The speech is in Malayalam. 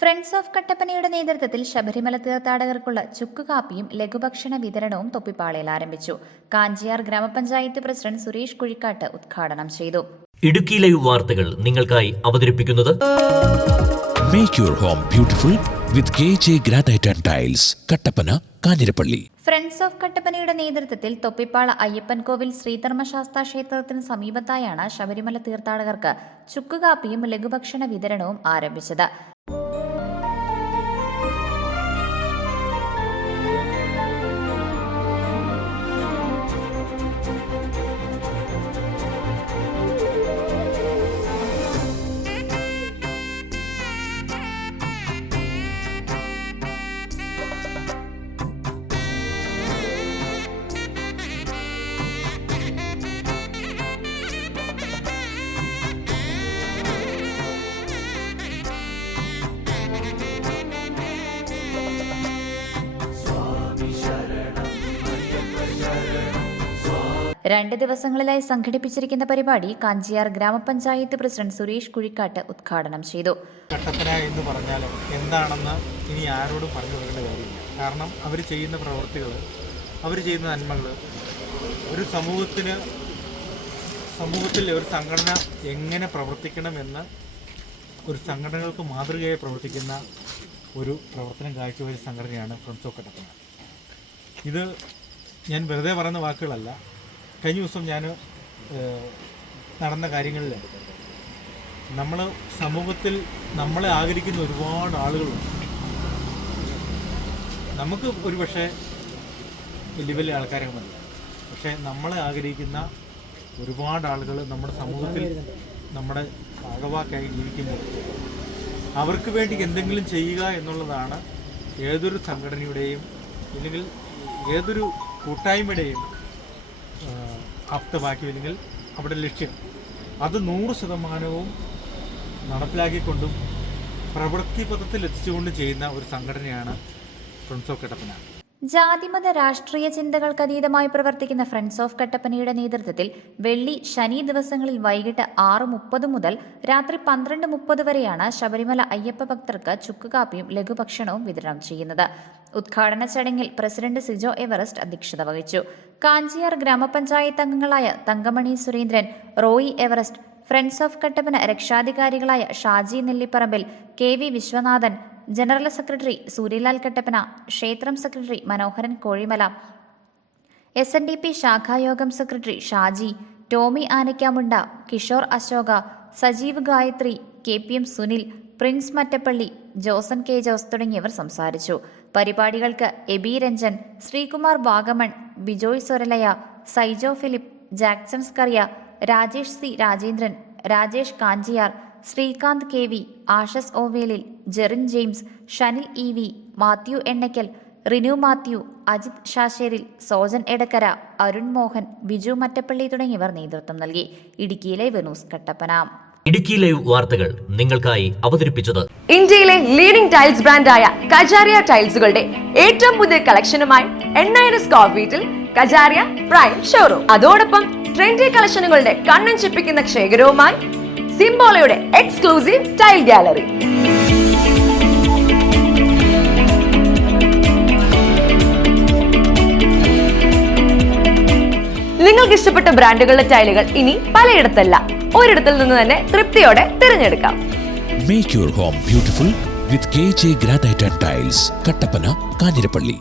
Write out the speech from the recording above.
ഫ്രണ്ട്സ് ഓഫ് കട്ടപ്പനയുടെ നേതൃത്വത്തിൽ ശബരിമല തീർത്ഥാടകർക്കുള്ള ചുക്കുകാപ്പിയും ലഘുഭക്ഷണ വിതരണവും തൊപ്പിപ്പാളയിൽ ആരംഭിച്ചു. കാഞ്ചിയാർ ഗ്രാമപഞ്ചായത്ത് പ്രസിഡന്റ് സുരേഷ് കുഴിക്കാട്ട് ഉദ്ഘാടനം ചെയ്തു. ഇടുക്കി ലൈവ് വാർത്തകൾ നിങ്ങൾക്കായി അവതരിപ്പിക്കുന്നത് Make your home beautiful with KJ Granite and Tiles, Kattappana, Kanjirappally. Friends of കട്ടപ്പനയുടെ നേതൃത്വത്തിൽ തൊപ്പിപ്പാള അയ്യപ്പൻകോവിൽ ശ്രീധർമ്മശാസ്താ ക്ഷേത്രത്തിന് സമീപത്തായാണ് ശബരിമല തീർത്ഥാടകർക്ക് ചുക്കുകാപ്പിയും ലഘുഭക്ഷണ വിതരണവും ആരംഭിച്ചത്. രണ്ട് ദിവസങ്ങളിലായി സംഘടിപ്പിച്ചിരിക്കുന്ന പരിപാടി കാഞ്ചിയാർ ഗ്രാമപഞ്ചായത്ത് പ്രസിഡന്റ് സുരേഷ് കുഴിക്കാട്ട് ഉദ്ഘാടനം ചെയ്തു. കട്ടപ്പന എന്ന് പറഞ്ഞാൽ എന്താണെന്ന് ഇനി ആരോടും പറഞ്ഞു കൊടുക്കേണ്ട കാര്യമില്ല. കാരണം അവർ ചെയ്യുന്ന പ്രവൃത്തികൾ, അവർ ചെയ്യുന്ന നന്മകൾ, ഒരു സമൂഹത്തിൽ ഒരു സംഘടന എങ്ങനെ പ്രവർത്തിക്കണമെന്ന് ഒരു സംഘടനകൾക്ക് മാതൃകയായി പ്രവർത്തിക്കുന്ന ഒരു പ്രവർത്തനം കാഴ്ചവെച്ച സംഘടനയാണ് ഫ്രണ്ട്സ് ഓഫ് കട്ടപ്പന. ഇത് ഞാൻ വെറുതെ പറയുന്ന വാക്കുകളല്ല. കഴിഞ്ഞ ദിവസം ഞാൻ നടന്ന കാര്യങ്ങളിൽ നമ്മൾ സമൂഹത്തിൽ നമ്മളെ ആഗ്രഹിക്കുന്ന ഒരുപാട് ആളുകളുണ്ട്. നമുക്ക് ഒരുപക്ഷെ വലിയ വലിയ ആൾക്കാരെ മതി, പക്ഷേ നമ്മളെ ആഗ്രഹിക്കുന്ന ഒരുപാട് ആളുകൾ നമ്മുടെ സമൂഹത്തിൽ നമ്മുടെ ഭാഗവാക്കായി ജീവിക്കുമ്പോൾ അവർക്ക് വേണ്ടി എന്തെങ്കിലും ചെയ്യുക എന്നുള്ളതാണ് ഏതൊരു സംഘടനയുടെയും അല്ലെങ്കിൽ ഏതൊരു കൂട്ടായ്മയുടെയും ആപ്തവാക്യമില്ലെങ്കിൽ അവിടെ ലക്ഷ്യം. അത് 100% നടപ്പിലാക്കിക്കൊണ്ടും പ്രവൃത്തി പദത്തിൽ എത്തിച്ചുകൊണ്ടും ചെയ്യുന്ന ഒരു സംഘടനയാണ് ഫ്രണ്ട്സ് ഓഫ് കട്ടപ്പന. ജാതിമത രാഷ്ട്രീയ ചിന്തകൾക്കതീതമായി പ്രവർത്തിക്കുന്ന ഫ്രണ്ട്സ് ഓഫ് കട്ടപ്പനയുടെ നേതൃത്വത്തിൽ വെള്ളി, ശനി ദിവസങ്ങളിൽ വൈകിട്ട് 6:30 മുതൽ രാത്രി 12:30 വരെയാണ് ശബരിമല അയ്യപ്പ ഭക്തർക്ക് ചുക്കുകാപ്പിയും ലഘുഭക്ഷണവും വിതരണം ചെയ്യുന്നത്. ഉദ്ഘാടന ചടങ്ങിൽ പ്രസിഡന്റ് സിജോ എവറസ്റ്റ് അധ്യക്ഷത വഹിച്ചു. കാഞ്ചിയാർ ഗ്രാമപഞ്ചായത്ത് അംഗങ്ങളായ തങ്കമണി സുരേന്ദ്രൻ, റോയി എവറസ്റ്റ്, ഫ്രണ്ട്സ് ഓഫ് കട്ടപ്പന രക്ഷാധികാരികളായ Shaji Nellipparambil, KV Viswanathan, general secretary Suryalal Kattappana, ക്ഷേത്രം സെക്രട്ടറി മനോഹരൻ കോഴിമല, SNDP ശാഖായോഗം secretary Shaji, Tomy Anakkamunda, Kishore Ashoka, Sajeev Gayathri, KPM Sunil, Prince Mattappally, Josan K. Jose തുടങ്ങിയവർ സംസാരിച്ചു. പരിപാടികൾക്ക് Aby Ranjan, Sreekumar Vagamon, Bijoy Soralaya, Saijo Philip, Jackson Scaria, Rajesh C. Rajendran, Rajesh Kanchiyar, Srikanth KV, Ashas Ovelil, Jerin James, Shanil EV, Mathew Ennakkal, Rinu Mathew, Ajith ശാശേരിൽ, Sojan Edakkara, Arun Mohan, Biju Mattappally തുടങ്ങിയവർ നേതൃത്വം നൽകി. ഇടുക്കിയിലെ വെനൂസ് കട്ടപ്പന. ഇടുക്കി ലൈവ് വാർത്തകൾ നിങ്ങൾക്കായി അവതരിപ്പിച്ചത് ഇന്ത്യയിലെ ലീഡിംഗ് ടൈൽസ് ബ്രാൻഡായ കജാരിയ ടൈൽസുകളുടെ ഏറ്റവും പുതിയ കളക്ഷനുമായി 8000 സ്ക്വയർ ഫീറ്റിൽ കജാരിയ പ്രൈം ഷോറൂം. അതോടൊപ്പം ട്രെൻഡി കളക്ഷനുകളുടെ കണ്ണൻ ചിപ്പിക്കുന്ന ശേഖരവുമായി സിംബോളയുടെ എക്സ്ക്ലൂസീവ് ടൈൽ ഗാലറി. നിങ്ങൾക്ക് ഇഷ്ടപ്പെട്ട ബ്രാൻഡുകളുടെ ടൈലുകൾ ഇനി പലയിടത്തല്ല, ഒരിടത്തിൽ നിന്ന് തന്നെ തൃപ്തിയോടെ തിരഞ്ഞെടുക്കാം. Make your home beautiful with KJ Granite and Tiles, Kattappana, Kanjirappally.